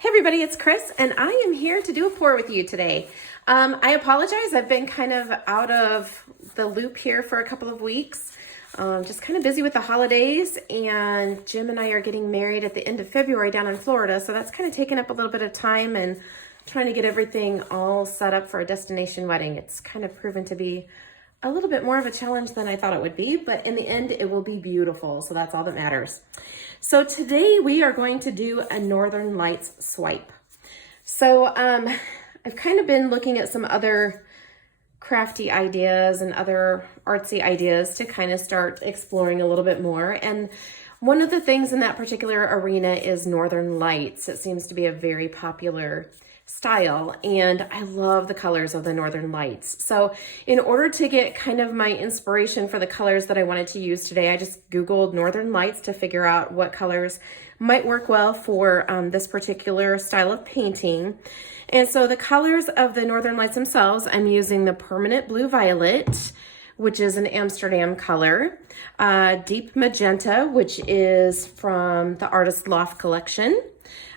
Hey everybody, it's Chris and I am here to do a pour with you today. I apologize, I've been kind of out of the loop here for a couple of weeks. Just kind of busy with the holidays, and Jim and I are getting married at the end of February down in Florida, so that's kind of taken up a little bit of time and trying to get everything all set up for a destination wedding. It's kind of proven to be a little bit more of a challenge than I thought it would be, but in the end it will be beautiful, so that's all that matters. So today we are going to do a Northern Lights swipe. So I've kind of been looking at some other crafty ideas and other artsy ideas to kind of start exploring a little bit more, and one of the things in that particular arena is Northern Lights. It seems to be a very popular style, and I love the colors of the Northern Lights. So in order to get kind of my inspiration for the colors that I wanted to use today, I just Googled Northern Lights to figure out what colors might work well for this particular style of painting. And so the colors of the Northern Lights themselves, I'm using the Permanent Blue Violet, which is an Amsterdam color, Deep Magenta, which is from the Artist Loft collection.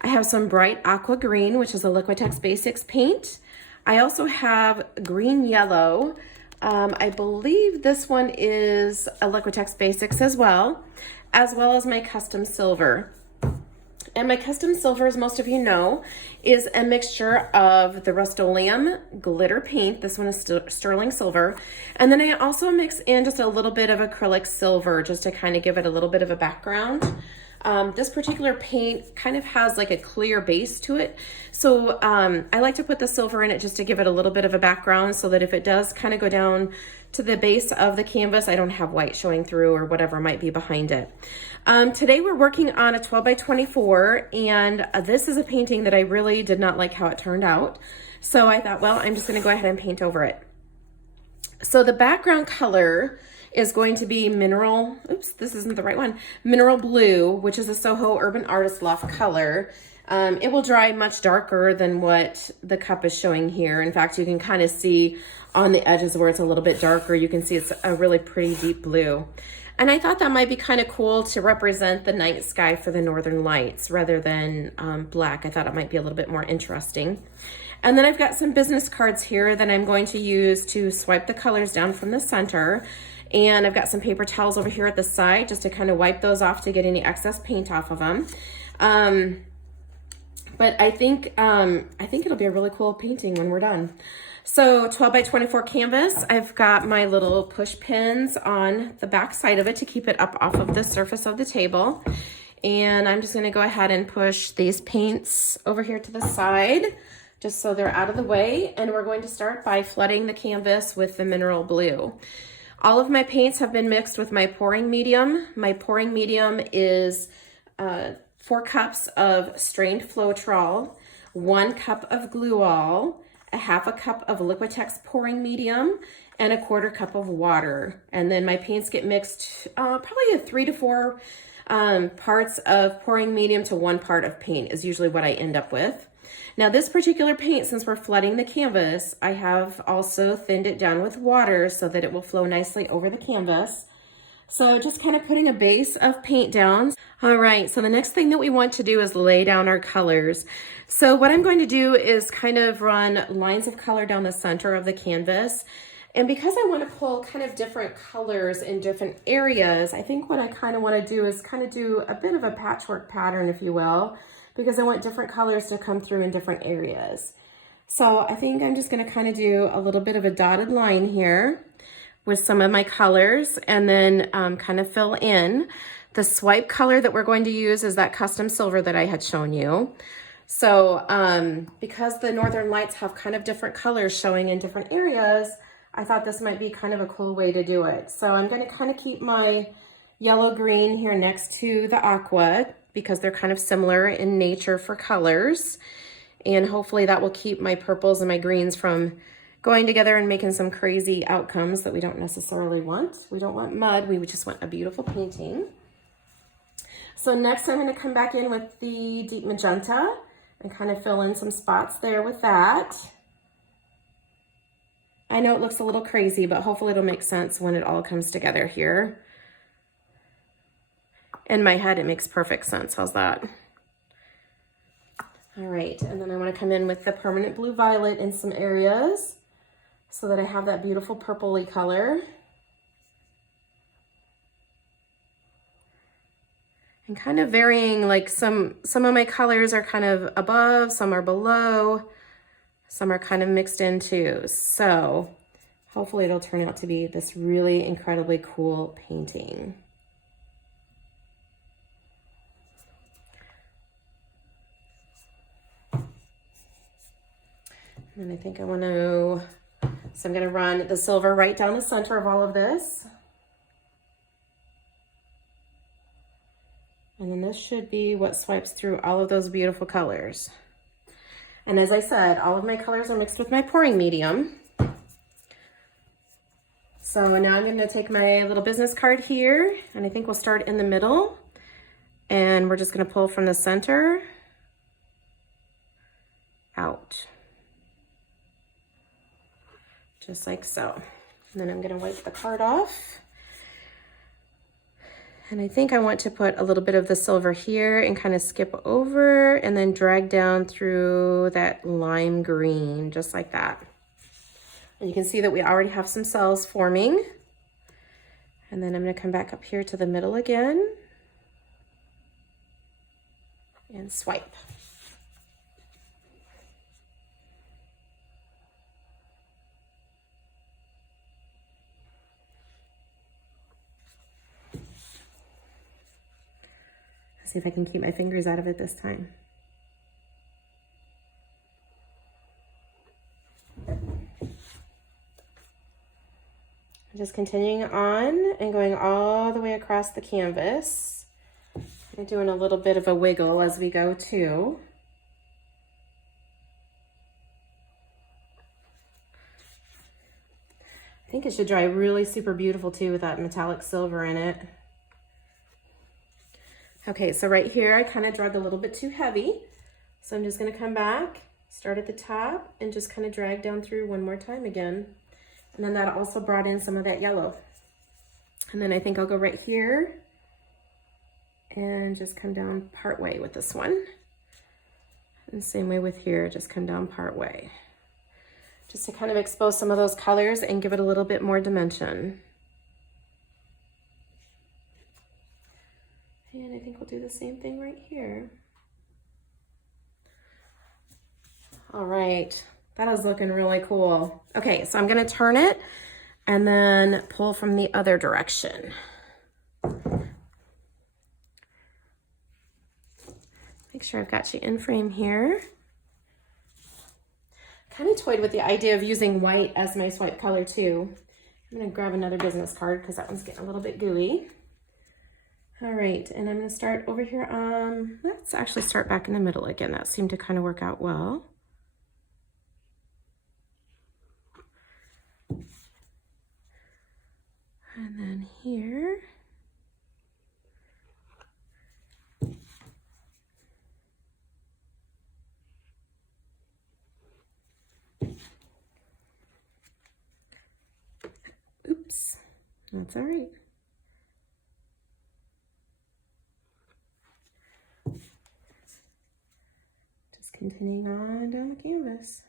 I have some bright Aqua Green, which is a Liquitex Basics paint. I also have Green Yellow. I believe this one is a Liquitex Basics as well as my Custom Silver. And my Custom Silver, as most of you know, is a mixture of the Rust-Oleum glitter paint. This one is sterling silver. And then I also mix in just a little bit of acrylic silver just to kind of give it a little bit of a background. This particular paint kind of has like a clear base to it. So I like to put the silver in it just to give it a little bit of a background so that if it does kind of go down to the base of the canvas, I don't have white showing through or whatever might be behind it. Today we're working on a 12 by 24, and this is a painting that I really did not like how it turned out. So I thought, well, I'm just gonna go ahead and paint over it. So the background color is going to be Mineral Blue, which is a Soho Urban Artist Loft color. It will dry much darker than what the cup is showing here. In fact, you can kind of see on the edges where it's a little bit darker, you can see it's a really pretty deep blue. And I thought that might be kind of cool to represent the night sky for the Northern Lights rather than black. I thought it might be a little bit more interesting. And then I've got some business cards here that I'm going to use to swipe the colors down from the center. And I've got some paper towels over here at the side just to kind of wipe those off to get any excess paint off of them. But I think it'll be a really cool painting when we're done. So 12 by 24 canvas, I've got my little push pins on the back side of it to keep it up off of the surface of the table. And I'm just gonna go ahead and push these paints over here to the side just so they're out of the way. And we're going to start by flooding the canvas with the Mineral Blue. All of my paints have been mixed with my pouring medium. My pouring medium is 4 cups of strained Floetrol, 1 cup of Glue-All, a half a cup of Liquitex pouring medium, and a 1/4 cup of water. And then my paints get mixed probably a 3 to 4 parts of pouring medium to 1 part of paint is usually what I end up with. Now this particular paint, since we're flooding the canvas, I have also thinned it down with water so that it will flow nicely over the canvas. So just kind of putting a base of paint down. All right, so the next thing that we want to do is lay down our colors. So what I'm going to do is kind of run lines of color down the center of the canvas. And because I want to pull kind of different colors in different areas, I think what I kind of want to do is kind of do a bit of a patchwork pattern, if you will, because I want different colors to come through in different areas. So I think I'm just going to kind of do a little bit of a dotted line here with some of my colors, and then kind of fill in. The swipe color that we're going to use is that Custom Silver that I had shown you. So because the Northern Lights have kind of different colors showing in different areas, I thought this might be kind of a cool way to do it. So I'm going to kind of keep my yellow green here next to the aqua because they're kind of similar in nature for colors. And hopefully that will keep my purples and my greens from going together and making some crazy outcomes that we don't necessarily want. We don't want mud, we just want a beautiful painting. So next I'm going to come back in with the Deep Magenta and kind of fill in some spots there with that. I know it looks a little crazy, but hopefully it'll make sense when it all comes together here. In my head, it makes perfect sense. How's that? All right, and then I want to come in with the permanent blue violet in some areas so that I have that beautiful purpley color. And kind of varying, like some of my colors are kind of above, some are below, some are kind of mixed in too. So hopefully it'll turn out to be this really incredibly cool painting. And I think I want to, so I'm going to run the silver right down the center of all of this. And then this should be what swipes through all of those beautiful colors. And as I said, all of my colors are mixed with my pouring medium. So now I'm going to take my little business card here, and I think we'll start in the middle. And we're just going to pull from the center out. Just like so. And then I'm going to wipe the card off. And I think I want to put a little bit of the silver here and kind of skip over and then drag down through that lime green, just like that. And you can see that we already have some cells forming. And then I'm going to come back up here to the middle again and swipe. See if I can keep my fingers out of it this time. Just continuing on and going all the way across the canvas. I'm doing a little bit of a wiggle as we go too. I think it should dry really super beautiful too with that metallic silver in it. Okay, so right here, I kind of dragged a little bit too heavy. So I'm just gonna come back, start at the top, and just kind of drag down through one more time again. And then that also brought in some of that yellow. And then I think I'll go right here and just come down part way with this one. And same way with here, just come down part way. Just to kind of expose some of those colors and give it a little bit more dimension. And I think we'll do the same thing right here. All right, that is looking really cool. Okay, so I'm gonna turn it and then pull from the other direction. Make sure I've got you in frame here. Kind of toyed with the idea of using white as my swipe color too. I'm gonna grab another business card because that one's getting a little bit gooey. All right, and I'm gonna start over here. Let's actually start back in the middle again. That seemed to kind of work out well. And then here. Oops, that's all right. Continuing on down the canvas.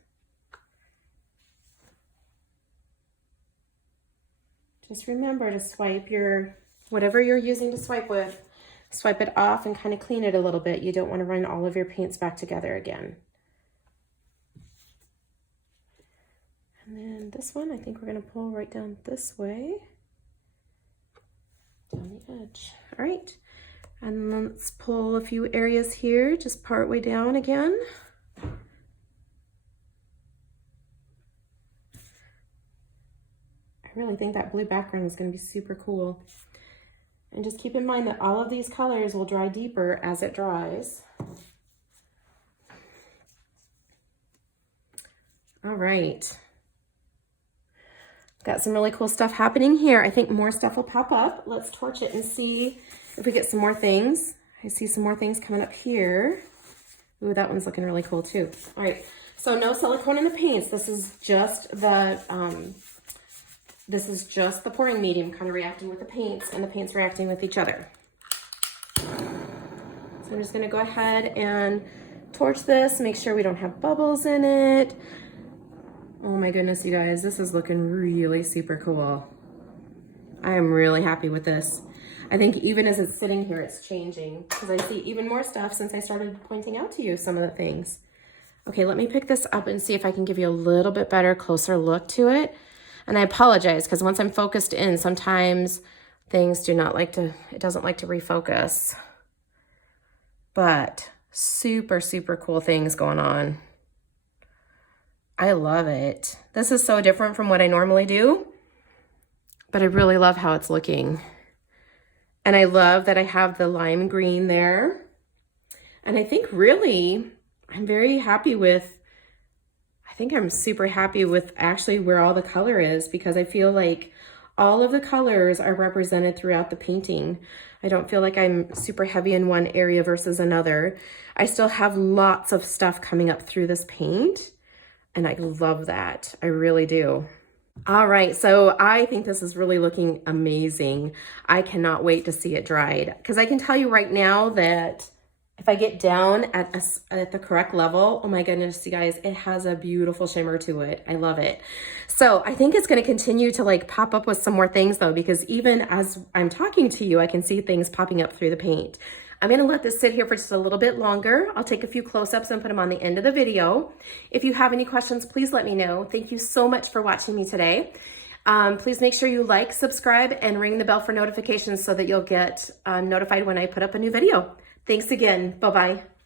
Just remember to swipe your, whatever you're using to swipe with, swipe it off and kind of clean it a little bit. You don't want to run all of your paints back together again. And then this one, I think we're going to pull right down this way, down the edge. All right. And then let's pull a few areas here, just part way down again. I really think that blue background is going to be super cool. And just keep in mind that all of these colors will dry deeper as it dries. All right. Got some really cool stuff happening here. I think more stuff will pop up. Let's torch it and see if we get some more things. I see some more things coming up here. Ooh, that one's looking really cool too. All right, so no silicone in the paints. This is just the pouring medium kind of reacting with the paints, and the paints reacting with each other. So I'm just gonna go ahead and torch this, make sure we don't have bubbles in it. Oh my goodness, you guys, this is looking really super cool. I am really happy with this. I think even as it's sitting here, it's changing because I see even more stuff since I started pointing out to you some of the things. Okay, let me pick this up and see if I can give you a little bit better, closer look to it. And I apologize because once I'm focused in, sometimes things do not like to, it doesn't like to refocus. But super, super cool things going on. I love it. This is so different from what I normally do, but I really love how it's looking. And I love that I have the lime green there. And I think really, I'm very happy with, I think I'm super happy with actually where all the color is, because I feel like all of the colors are represented throughout the painting. I don't feel like I'm super heavy in one area versus another. I still have lots of stuff coming up through this paint, and I love that. I really do. All right, so I think this is really looking amazing. I cannot wait to see it dried, because I can tell you right now that if I get down at the correct level, oh my goodness, you guys, it has a beautiful shimmer to it. I love it. So I think it's going to continue to like pop up with some more things though, because even as I'm talking to you, I can see things popping up through the paint. I'm going to let this sit here for just a little bit longer. I'll take a few close-ups and put them on the end of the video. If you have any questions, please let me know. Thank you so much for watching me today. Please make sure you like, subscribe, and ring the bell for notifications so that you'll get notified when I put up a new video. Thanks again. Bye-bye.